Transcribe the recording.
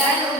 Shalom.